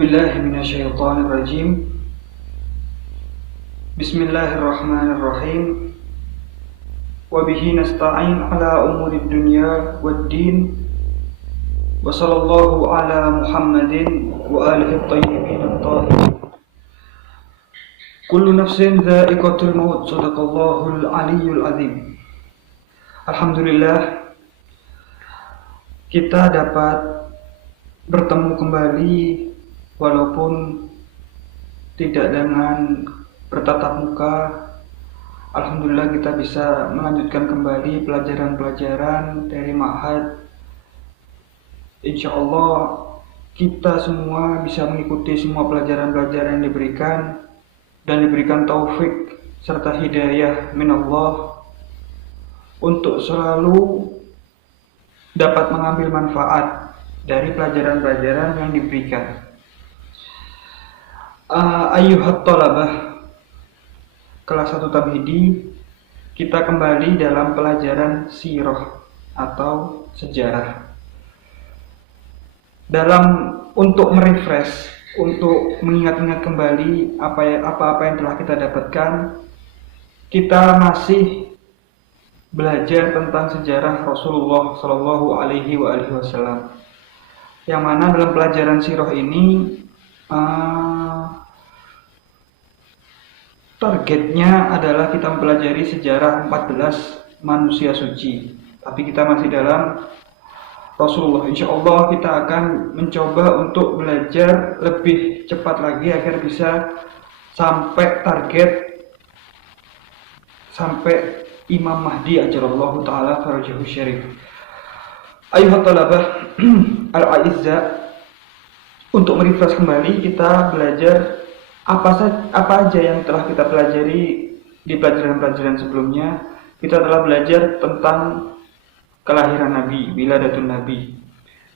بالله من الشيطان الرجيم. بسم الله الرحمن الرحيم. وبه نستعين على أمور الدنيا والدين. وصلى الله على محمد وآله الطيبين الطاهرين. كل نفس ذائقة الموت. صدق الله العلي العظيم. Alhamdulillah, kita dapat bertemu kembali walaupun tidak dengan bertatap muka. Alhamdulillah kita bisa melanjutkan kembali pelajaran-pelajaran dari Ma'had. Insyaallah kita semua bisa mengikuti semua pelajaran-pelajaran yang diberikan dan diberikan taufik serta hidayah minallah untuk selalu dapat mengambil manfaat dari pelajaran-pelajaran yang diberikan. Ayyuhat talabah, kelas 1 Tamhidi, kita kembali dalam pelajaran sirah atau sejarah. Untuk merefresh, untuk mengingat-ingat kembali apa-apa yang telah kita dapatkan, kita masih belajar tentang sejarah Rasulullah Shallallahu Alaihi Wasallam. Yang mana dalam pelajaran sirah ini targetnya adalah kita mempelajari sejarah 14 manusia suci. Tapi kita masih dalam Rasulullah. Insya Allah kita akan mencoba untuk belajar lebih cepat lagi agar bisa sampai target, sampai Imam Mahdi ajalallahu ta'ala farajahu syarif. Ayuhat talabah al-aizza, untuk merefresh kembali kita belajar apa aja yang telah kita pelajari di pelajaran-pelajaran sebelumnya. Kita telah belajar tentang kelahiran Nabi, wiladatun Nabi,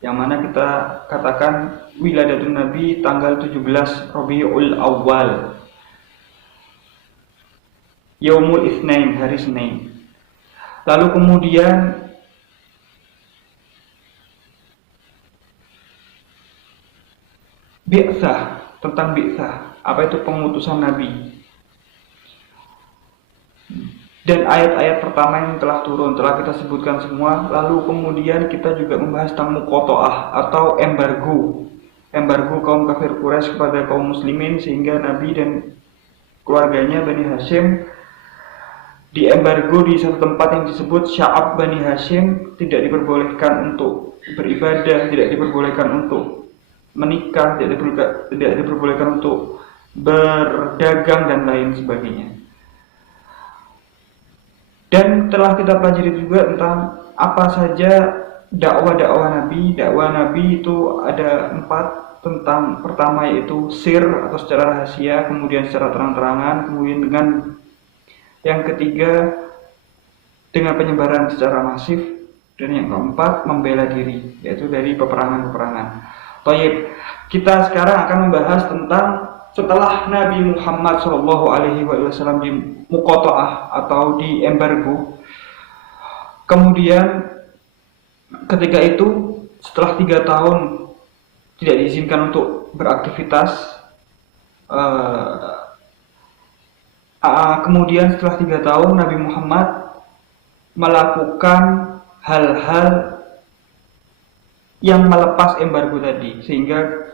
yang mana kita katakan wiladatun Nabi tanggal 17 Rabiul Awal, Yaumul Itsnain, hari Senin. Lalu kemudian bi'tsah, tentang bi'tsah, apa itu pengutusan Nabi. Dan ayat-ayat pertama yang telah turun telah kita sebutkan semua. Lalu kemudian kita juga membahas tentang muqata'ah atau embargo kaum kafir Quraisy kepada kaum muslimin, sehingga Nabi dan keluarganya Bani Hashim diembargo di satu tempat yang disebut Sya'ab Bani Hashim. Tidak diperbolehkan untuk beribadah, tidak diperbolehkan untuk menikah, tidak diperbolehkan untuk berdagang dan lain sebagainya. Dan telah kita pelajari juga tentang apa saja dakwah Nabi. Dakwah Nabi itu ada 4, tentang pertama yaitu sir atau secara rahasia, kemudian secara terang-terangan, kemudian dengan yang ketiga dengan penyebaran secara masif, dan yang keempat membela diri, yaitu dari peperangan-peperangan. Baik, kita sekarang akan membahas tentang setelah Nabi Muhammad Shallallahu Alaihi Wasallam di muqata'ah atau di embargo. Kemudian ketika itu setelah 3 tahun tidak diizinkan untuk beraktivitas. Kemudian setelah 3 tahun Nabi Muhammad melakukan hal-hal yang melepas embargo tadi, sehingga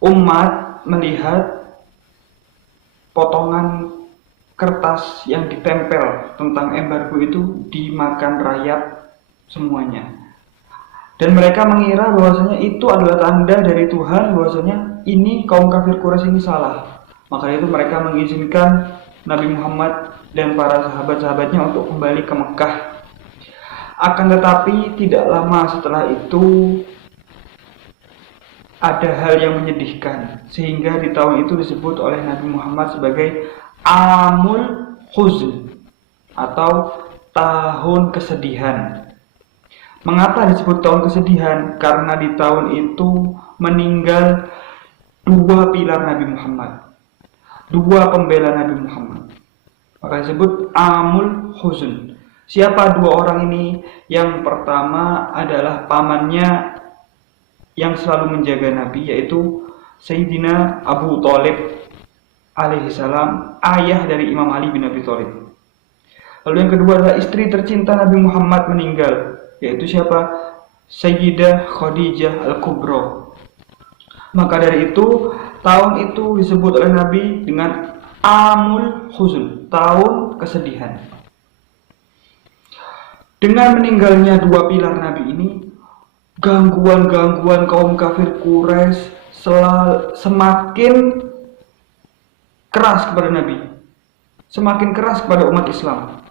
umat melihat potongan kertas yang ditempel tentang embargo itu dimakan rayap semuanya. Dan mereka mengira bahwasanya itu adalah tanda dari Tuhan bahwasanya ini kaum kafir Quraisy ini salah. Maka itu mereka mengizinkan Nabi Muhammad dan para sahabat-sahabatnya untuk kembali ke Mekah. Akan tetapi tidak lama setelah itu ada hal yang menyedihkan, sehingga di tahun itu disebut oleh Nabi Muhammad sebagai Amul Huzn atau tahun kesedihan. Mengapa disebut tahun kesedihan? Karena di tahun itu meninggal 2 pilar Nabi Muhammad, 2 pembela Nabi Muhammad. Maka disebut Amul Huzn. Siapa 2 orang ini? Yang pertama adalah pamannya yang selalu menjaga Nabi, yaitu Sayyidina Abu Thalib alaihi salam, ayah dari Imam Ali bin Abi Thalib. Lalu yang kedua adalah istri tercinta Nabi Muhammad meninggal, yaitu siapa? Sayyidah Khadijah Al-Kubra. Maka dari itu, tahun itu disebut oleh Nabi dengan Amul Huzn, tahun kesedihan. Dengan meninggalnya dua pilar Nabi ini, gangguan-gangguan kaum kafir Quraisy semakin keras kepada Nabi, semakin keras kepada umat Islam,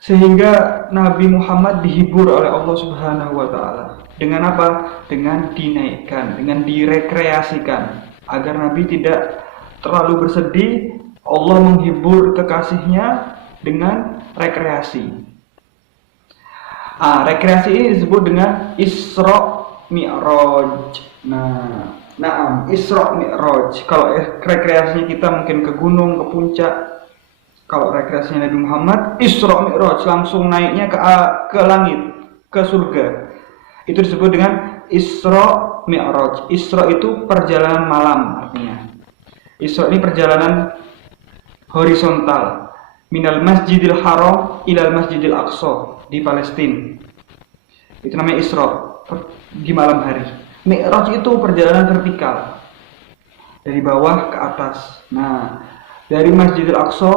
sehingga Nabi Muhammad dihibur oleh Allah Subhanahu wa Ta'ala. Dengan apa? Dengan dinaikkan, dengan direkreasikan, agar Nabi tidak terlalu bersedih. Allah menghibur kekasihnya dengan rekreasi. Rekreasi ini disebut dengan Isra Mi'raj. Isra Mi'raj. Kalau rekreasinya kita mungkin ke gunung, ke puncak. Kalau rekreasinya Nabi Muhammad, Isra Mi'raj, langsung naiknya ke langit, ke surga. Itu disebut dengan Isra Mi'raj. Isra itu perjalanan malam artinya. Isra ini perjalanan horizontal. Minal Masjidil Haram ilal Masjidil Aqsa di Palestina. Itu namanya Isra, di malam hari. Mi'raj itu perjalanan vertikal, dari bawah ke atas. Dari Masjidil Aqsa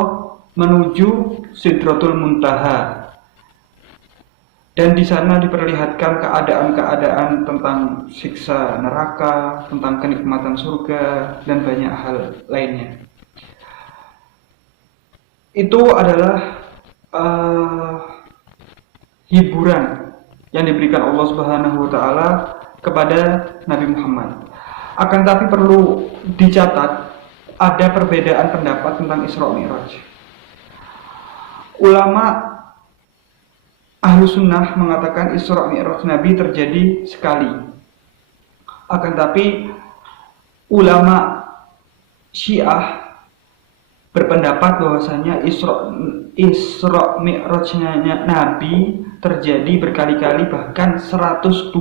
menuju Sidratul Muntaha. Dan di sana diperlihatkan keadaan-keadaan tentang siksa neraka, tentang kenikmatan surga, dan banyak hal lainnya. Itu adalah hiburan yang diberikan Allah Subhanahu wa Ta'ala kepada Nabi Muhammad. Akan tapi perlu dicatat, ada perbedaan pendapat tentang Isra Mi'raj. Ulama Ahlu Sunnah mengatakan Isra Mi'raj Nabi terjadi sekali. Akan tapi ulama Syiah berpendapat bahwasanya Isra Mi'rajnya Nabi terjadi berkali-kali, bahkan 124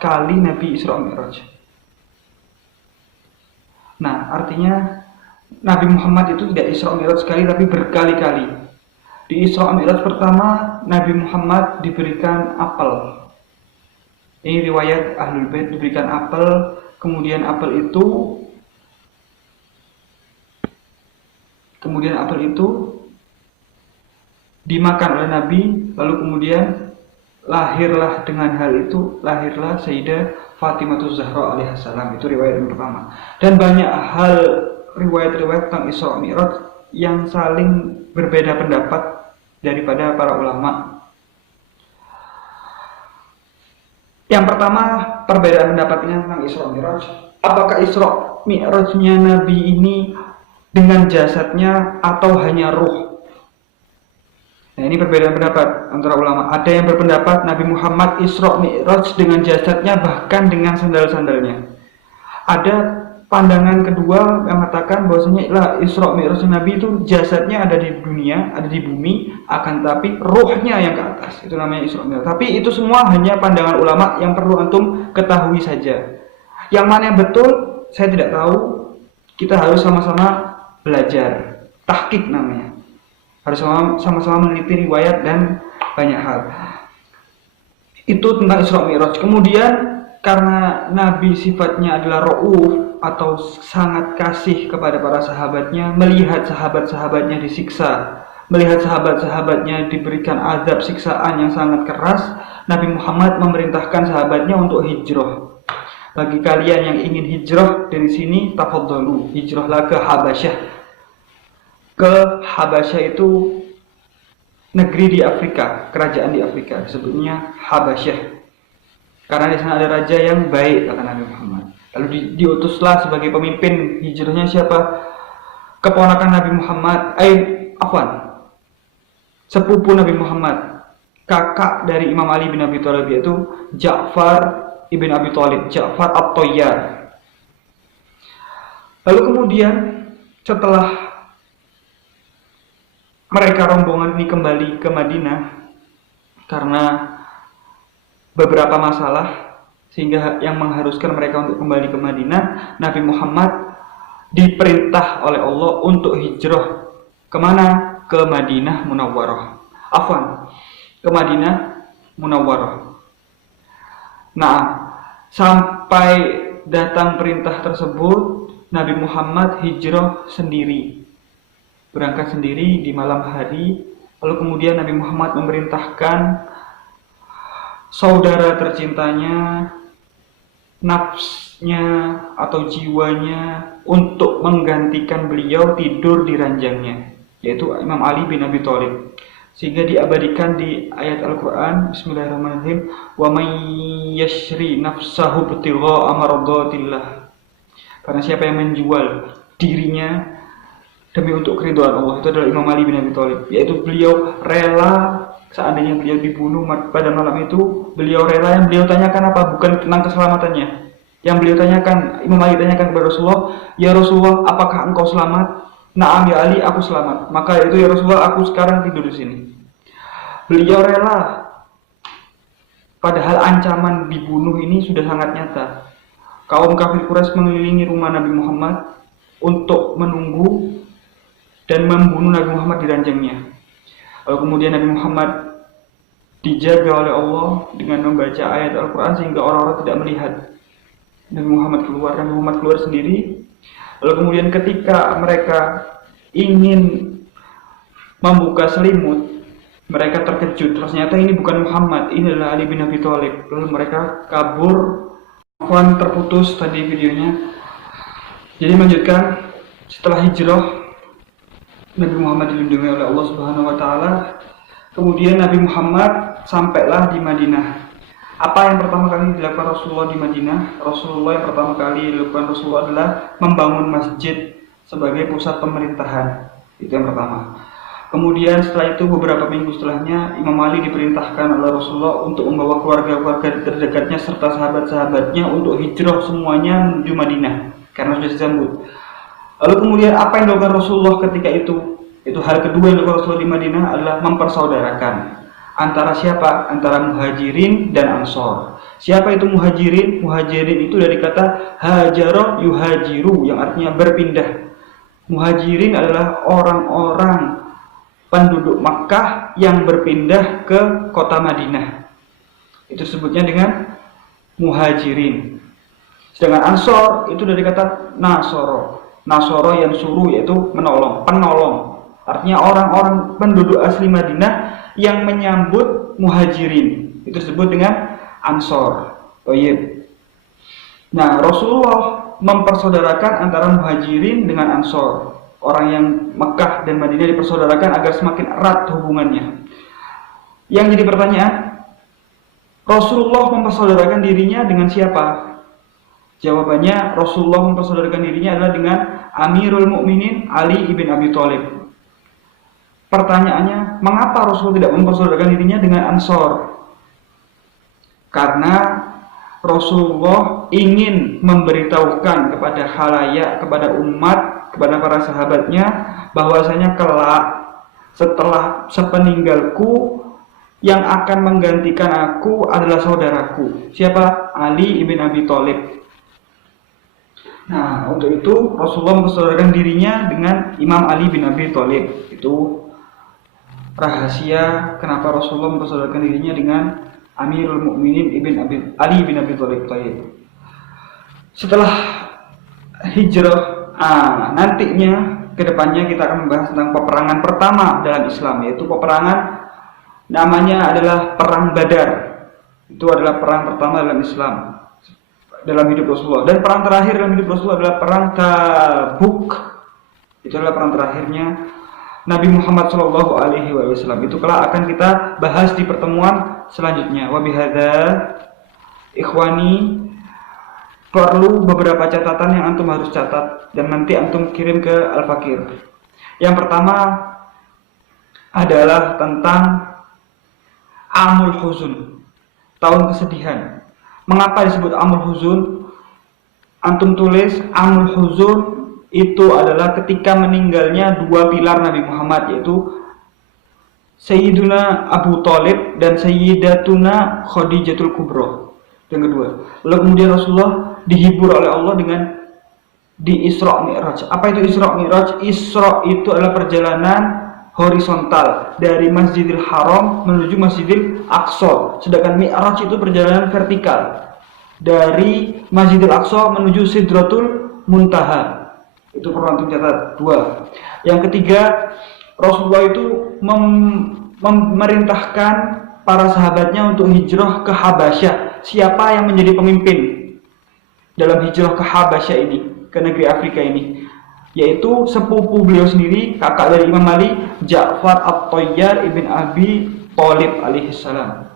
kali Nabi Isra Mi'raj. Artinya Nabi Muhammad itu tidak Isra Mi'raj sekali, tapi berkali-kali. Di Isra Mi'raj pertama, Nabi Muhammad diberikan apel. Ini riwayat Ahlul Bait, diberikan apel, kemudian apel itu dimakan oleh Nabi, lalu kemudian lahirlah Sayyidah Fatimah Zahra alaihissalam. Itu riwayat yang pertama. Dan banyak hal riwayat-riwayat tentang Isra Mi'raj yang saling berbeda pendapat daripada para ulama. Yang pertama, perbedaan pendapatnya tentang Isra Mi'raj. Apakah Isra Mi'rajnya Nabi ini dengan jasadnya atau hanya ruh? Ini perbedaan pendapat antara ulama. Ada yang berpendapat Nabi Muhammad Isra Mi'raj dengan jasadnya, bahkan dengan sandal-sandalnya. Ada pandangan kedua yang mengatakan bahwasanya Isra Mi'raj Nabi itu jasadnya ada di dunia, ada di bumi, akan tapi ruhnya yang ke atas. Itu namanya Isra Mi'raj. Tapi itu semua hanya pandangan ulama yang perlu antum ketahui saja. Yang mana yang betul saya tidak tahu. Kita harus sama-sama belajar. Tahqiq namanya. Harus sama-sama meneliti riwayat dan banyak hal. Itu tentang Isra Mi'raj. Kemudian karena Nabi sifatnya adalah ra'uf atau sangat kasih kepada para sahabatnya, melihat sahabat-sahabatnya disiksa, melihat sahabat-sahabatnya diberikan azab siksaan yang sangat keras, Nabi Muhammad memerintahkan sahabatnya untuk hijrah. Bagi kalian yang ingin hijrah dari sini, tafadhalu, hijrahlah ke Habasyah. Ke Habasyah itu negeri di Afrika, kerajaan di Afrika, disebutnya Habasyah. Karena di sana ada raja yang baik, kata Nabi Muhammad. Lalu diutuslah sebagai pemimpin hijrahnya siapa? Keponakan Nabi Muhammad, sepupu Nabi Muhammad, kakak dari Imam Ali bin Abi Thalib, yaitu Ja'far ibn Abi Thalib, Ja'far At-Tayyar. Lalu kemudian setelah mereka rombongan ini kembali ke Madinah karena beberapa masalah, sehingga yang mengharuskan mereka untuk kembali ke Madinah, Nabi Muhammad diperintah oleh Allah untuk hijrah kemana? Ke Madinah Munawwarah. Afwan, ke Madinah Munawwarah. Nah, sampai datang perintah tersebut, Nabi Muhammad hijrah sendiri, berangkat sendiri di malam hari. Lalu kemudian Nabi Muhammad memerintahkan saudara tercintanya, nafsnya atau jiwanya, untuk menggantikan beliau tidur di ranjangnya, yaitu Imam Ali bin Abi Thalib. Sehingga diabadikan di ayat Al-Quran, Bismillahirrahmanirrahim, wa may yashri nafsahu ibtigha'a mardatillah. Karena siapa yang menjual dirinya demi untuk keridhaan Allah, itu adalah Imam Ali bin Abi Thalib. Yaitu beliau rela, seandainya beliau dibunuh pada malam itu, beliau rela. Yang beliau tanyakan apa? Bukan tentang keselamatannya. Yang beliau tanyakan, Imam Ali tanyakan kepada Rasulullah, ya Rasulullah, apakah engkau selamat? Naam ya Ali, aku selamat. Maka itu ya Rasulullah, aku sekarang tidur di sini. Beliau rela, padahal ancaman dibunuh ini sudah sangat nyata. Kaum kafir Quraisy mengelilingi rumah Nabi Muhammad untuk menunggu dan membunuh Nabi Muhammad di ranjangnya. Lalu kemudian Nabi Muhammad dijaga oleh Allah dengan membaca ayat Al-Quran sehingga orang-orang tidak melihat Nabi Muhammad keluar sendiri. Lalu kemudian ketika mereka ingin membuka selimut, mereka terkejut, ternyata ini bukan Muhammad, ini adalah Ali bin Abi Thalib. Lalu mereka kabur. Afwan, terputus tadi videonya. Jadi melanjutkan, setelah hijrah Nabi Muhammad dilindungi oleh Allah Subhanahu wa taala. Kemudian Nabi Muhammad sampailah di Madinah. Apa yang pertama kali dilakukan Rasulullah di Madinah? Rasulullah yang pertama kali dilakukan Rasulullah adalah membangun masjid sebagai pusat pemerintahan. Itu yang pertama. Kemudian setelah itu beberapa minggu setelahnya Imam Ali diperintahkan oleh Rasulullah untuk membawa keluarga-keluarga terdekatnya serta sahabat-sahabatnya untuk hijrah semuanya menuju Madinah karena sudah disambut. Lalu kemudian apa yang dilakukan Rasulullah ketika itu? Itu hal kedua yang dilakukan Rasulullah di Madinah adalah mempersaudarakan antara siapa? Antara muhajirin dan ansor. Siapa itu muhajirin? Muhajirin itu dari kata hajaro yuhajiru yang artinya berpindah. Muhajirin adalah orang-orang penduduk Makkah yang berpindah ke kota Madinah. Itu sebutnya dengan muhajirin. Sedangkan ansor itu dari kata nasoro. Nasoro yang suruh yaitu menolong, penolong. Artinya orang-orang penduduk asli Madinah yang menyambut muhajirin. Itu disebut dengan ansor. Nah, Rasulullah mempersaudarakan antara muhajirin dengan ansor. Orang yang Mekah dan Madinah dipersaudarakan agar semakin erat hubungannya. Yang jadi pertanyaan, Rasulullah mempersaudarakan dirinya dengan siapa? Jawabannya, Rasulullah mempersaudarakan dirinya adalah dengan Amirul Mukminin Ali ibn Abi Thalib. Pertanyaannya, mengapa Rasul tidak mempersaudarakan dirinya dengan Ansor? Karena Rasulullah ingin memberitahukan kepada khalayak, kepada umat, kepada para sahabatnya, bahwasanya kelak setelah sepeninggalku yang akan menggantikan aku adalah saudaraku. Siapa? Ali ibn Abi Thalib. Nah, untuk itu Rasulullah mempersaudarakan dirinya dengan Imam Ali bin Abi Thalib. Itu rahasia kenapa Rasulullah mempersaudarakan dirinya dengan Amirul Mukminin Ali bin Abi Thalib. Setelah hijrah, nantinya kedepannya kita akan membahas tentang peperangan pertama dalam Islam, yaitu peperangan namanya adalah Perang Badar. Itu adalah perang pertama dalam Islam, dalam hidup Rasulullah. Dan perang terakhir dalam hidup Rasulullah adalah Perang Tabuk. Itu adalah perang terakhirnya Nabi Muhammad SAW. Itu kelak akan kita bahas di pertemuan selanjutnya. Wabihada ikhwani, perlu beberapa catatan yang antum harus catat dan nanti antum kirim ke Al-Fakir. Yang pertama adalah tentang Amul Huzun, tahun kesedihan. Mengapa disebut Amul Huzun? Antum tulis Amul Huzun itu adalah ketika meninggalnya dua pilar Nabi Muhammad, yaitu Sayyiduna Abu Thalib dan Sayyidatuna Khadijatul Kubra. Yang kedua. Lalu kemudian Rasulullah dihibur oleh Allah dengan di Isra Mi'raj. Apa itu Isra Mi'raj? Isra itu adalah perjalanan horizontal dari Masjidil Haram menuju Masjidil Aqsa. Sedangkan Mi'raj itu perjalanan vertikal dari Masjidil Aqsa menuju Sidratul Muntaha. Itu perlu antum catat. Dua. Yang ketiga, Rasulullah itu memerintahkan para sahabatnya untuk hijrah ke Habasyah. Siapa yang menjadi pemimpin dalam hijrah ke Habasyah ini, ke negeri Afrika ini? Yaitu sepupu beliau sendiri, kakak dari Imam Ali, Ja'far At-Tayyar ibn Abi Thalib alaihissalam.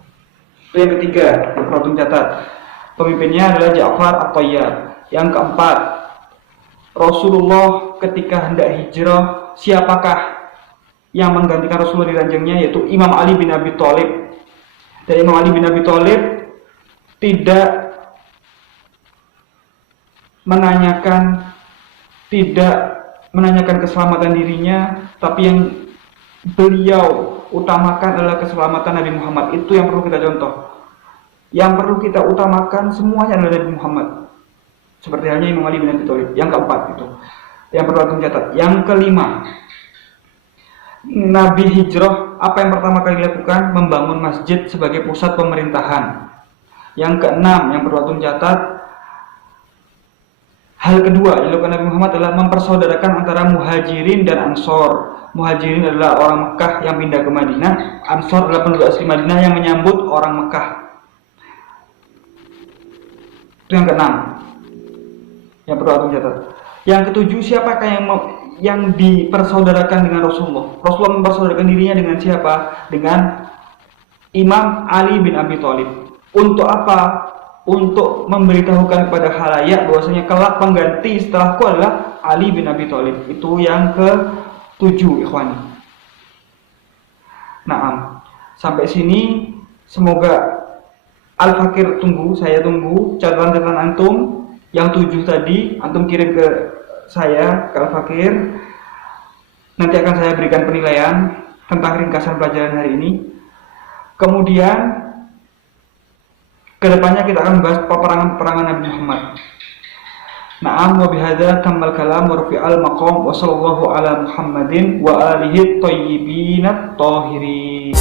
Itu yang ketiga, yang perlu catat. Pemimpinnya adalah Ja'far At-Tayyar. Yang keempat, Rasulullah ketika hendak hijrah, siapakah yang menggantikan Rasulullah di ranjangnya? Yaitu Imam Ali bin Abi Thalib. Dan Imam Ali bin Abi Thalib tidak menanyakan keselamatan dirinya, tapi yang beliau utamakan adalah keselamatan Nabi Muhammad. Itu yang perlu kita contoh. Yang perlu kita utamakan semuanya adalah Nabi Muhammad. Seperti halnya Imam Ali bin Abi Thalib. Yang keempat itu yang perlu kita catat. Yang kelima, Nabi hijrah, apa yang pertama kali dilakukan? Membangun masjid sebagai pusat pemerintahan. Yang keenam yang perlu kita catat, hal kedua yang dilakukan Nabi Muhammad adalah mempersaudarakan antara Muhajirin dan Ansor. Muhajirin adalah orang Mekah yang pindah ke Madinah. Ansor adalah penduduk asli Madinah yang menyambut orang Mekah. Itu yang keenam yang perlu aku catat. Yang ketujuh, siapakah yang dipersaudarakan dengan Rasulullah? Rasulullah mempersaudarakan dirinya dengan siapa? Dengan Imam Ali bin Abi Thalib. Untuk apa? Untuk memberitahukan kepada khalayak bahwasanya kelak pengganti setelahku adalah Ali bin Abi Thalib. Itu yang ke-7, ikhwani. Nah, sampai sini semoga Al-Fakir saya tunggu catatan-catatan antum. Yang 7 tadi antum kirim ke saya, ke Al-Fakir. Nanti akan saya berikan penilaian tentang ringkasan pelajaran hari ini. Kemudian kedepannya kita akan membahas peperangan Nabi Muhammad. Na'am, wa bihadza tammal kalam wa rafi'al maqam wa sallallahu ala Muhammadin wa alihi thayyibin at-tahirin.